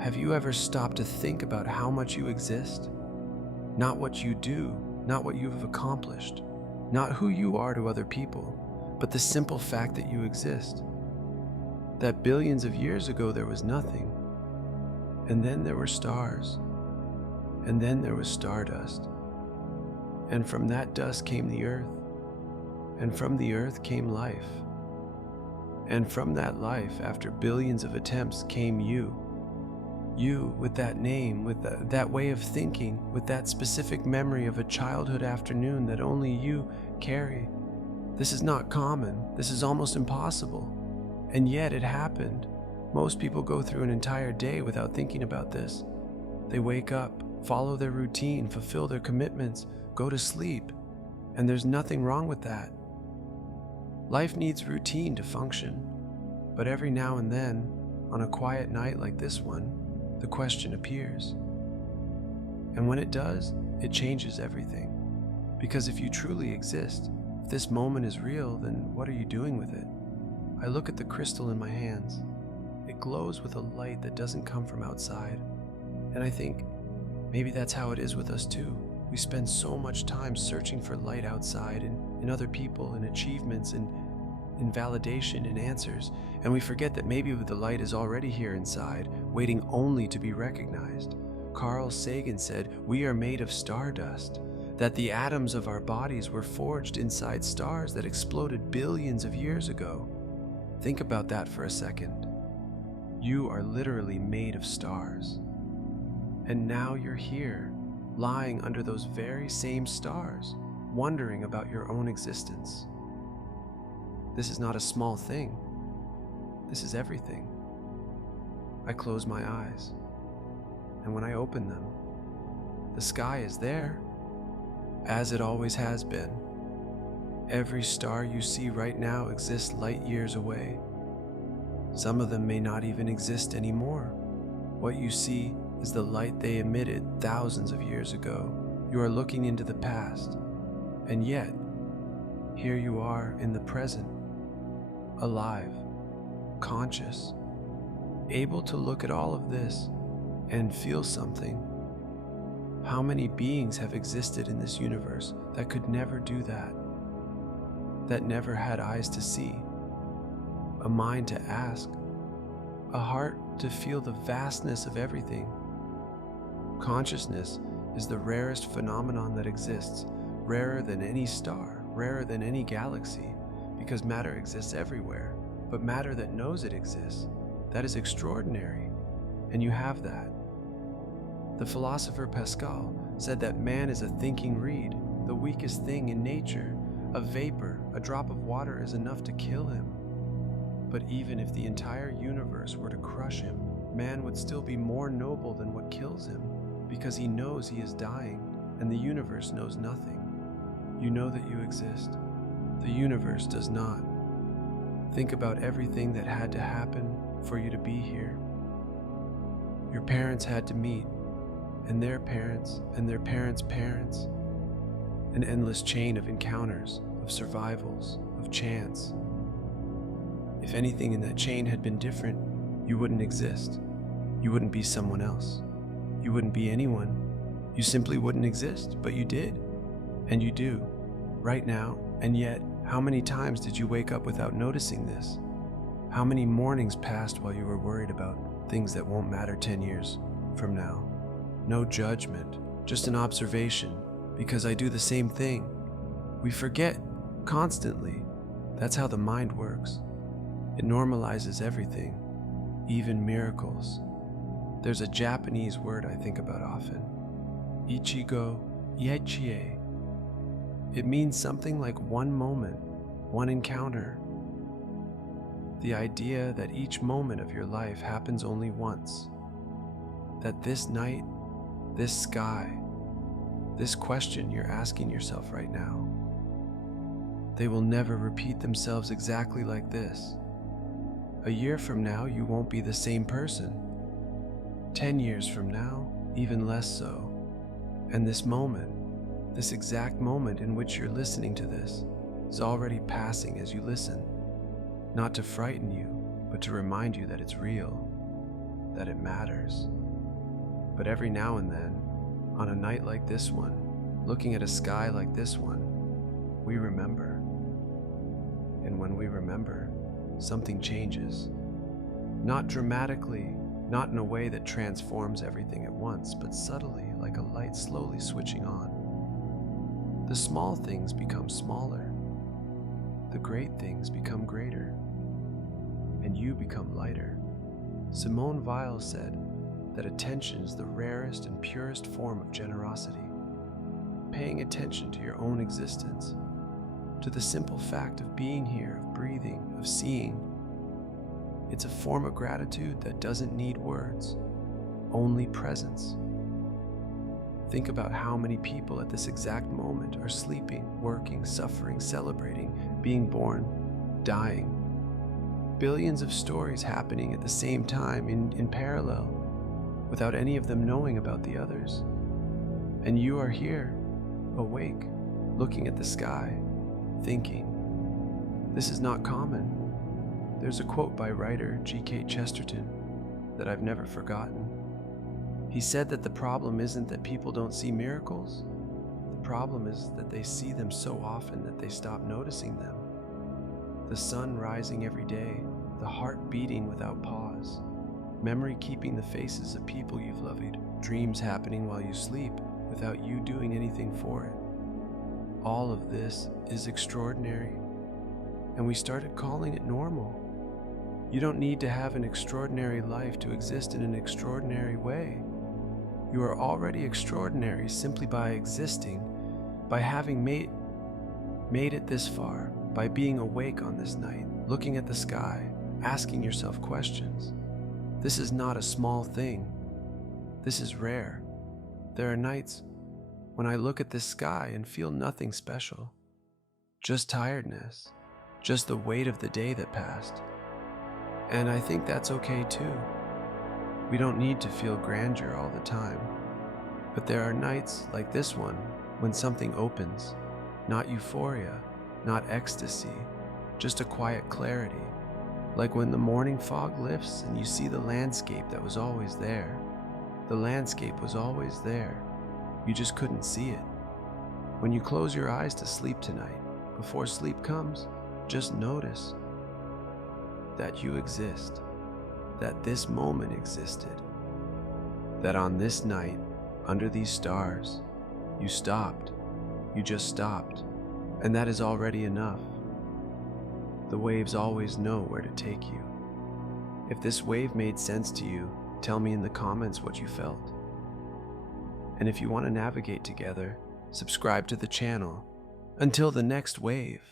Have you ever stopped to think about how much you exist? Not what you do, not what you have accomplished, not who you are to other people, but the simple fact that you exist. That billions of years ago there was nothing, and then there were stars, and then there was stardust, and from that dust came the earth, and from the earth came life, and from that life, after billions of attempts, came you. You, with that name, with that way of thinking, with that specific memory of a childhood afternoon that only you carry. This is not common. This is almost impossible. And yet it happened. Most people go through an entire day without thinking about this. They wake up, follow their routine, fulfill their commitments, go to sleep, and there's nothing wrong with that. Life needs routine to function, but every now and then, on a quiet night like this one, the question appears. And when it does, it changes everything. Because if you truly exist, if this moment is real, then what are you doing with it? I look at the crystal in my hands. It glows with a light that doesn't come from outside. And I think, maybe that's how it is with us too. We spend so much time searching for light outside in other people, in achievements, in validation, in answers, and we forget that maybe the light is already here inside, waiting only to be recognized. Carl Sagan said, "We are made of stardust," that the atoms of our bodies were forged inside stars that exploded billions of years ago. Think about that for a second. You are literally made of stars. And now you're here, lying under those very same stars, wondering about your own existence. This is not a small thing. This is everything. I close my eyes, and when I open them, the sky is there, as it always has been. Every star you see right now exists light years away. Some of them may not even exist anymore. What you see is the light they emitted thousands of years ago. You are looking into the past, and yet, here you are in the present, alive, conscious, able to look at all of this and feel something. How many beings have existed in this universe that could never do that? That never had eyes to see, a mind to ask, a heart to feel the vastness of everything. Consciousness is the rarest phenomenon that exists, rarer than any star, rarer than any galaxy, because matter exists everywhere, but matter that knows it exists, that is extraordinary, and you have that. The philosopher Pascal said that man is a thinking reed, the weakest thing in nature. A vapor, a drop of water is enough to kill him. But even if the entire universe were to crush him, man would still be more noble than what kills him, because he knows he is dying, and the universe knows nothing. You know that you exist. The universe does not. Think about everything that had to happen for you to be here. Your parents had to meet, and their parents, and their parents' parents. An endless chain of encounters, of survivals, of chance. If anything in that chain had been different, you wouldn't exist. You wouldn't be someone else. You wouldn't be anyone. You simply wouldn't exist, but you did. And you do, right now, and yet, how many times did you wake up without noticing this? How many mornings passed while you were worried about things that won't matter 10 years from now? No judgment, just an observation, because I do the same thing. We forget constantly. That's how the mind works. It normalizes everything, even miracles. There's a Japanese word I think about often, ichigo iechie. It means something like one moment, one encounter. The idea that each moment of your life happens only once. That this night, this sky, this question you're asking yourself right now, they will never repeat themselves exactly like this. A year from now, you won't be the same person. 10 years from now, even less so. And this moment, this exact moment in which you're listening to this, is already passing as you listen, not to frighten you, but to remind you that it's real. that it matters. But every now and then, on a night like this one, looking at a sky like this one, we remember. And when we remember, something changes. Not dramatically, not in a way that transforms everything at once, but subtly, like a light slowly switching on. The small things become smaller. The great things become greater. And you become lighter. Simone Weil said that attention is the rarest and purest form of generosity. Paying attention to your own existence, to the simple fact of being here, of breathing, of seeing. It's a form of gratitude that doesn't need words, only presence. Think about how many people at this exact moment are sleeping, working, suffering, celebrating, being born, dying. Billions of stories happening at the same time in parallel, without any of them knowing about the others. And you are here, awake, looking at the sky, thinking. This is not common. There's a quote by writer G.K. Chesterton that I've never forgotten. He said that the problem isn't that people don't see miracles. The problem is that they see them so often that they stop noticing them. The sun rising every day, the heart beating without pause, memory keeping the faces of people you've loved, dreams happening while you sleep without you doing anything for it. All of this is extraordinary, and we started calling it normal. You don't need to have an extraordinary life to exist in an extraordinary way. You are already extraordinary simply by existing, by having made it this far, by being awake on this night, looking at the sky, asking yourself questions. This is not a small thing. This is rare. There are nights when I look at this sky and feel nothing special. Just tiredness, just the weight of the day that passed. And I think that's okay too. We don't need to feel grandeur all the time. But there are nights like this one when something opens, not euphoria, not ecstasy, just a quiet clarity. Like when the morning fog lifts and you see the landscape that was always there. The landscape was always there. You just couldn't see it. When you close your eyes to sleep tonight, before sleep comes, just notice that you exist, that this moment existed, that on this night, under these stars, you stopped, you just stopped, and that is already enough. The waves always know where to take you. If this wave made sense to you, tell me in the comments what you felt. And if you want to navigate together, subscribe to the channel. Until the next wave.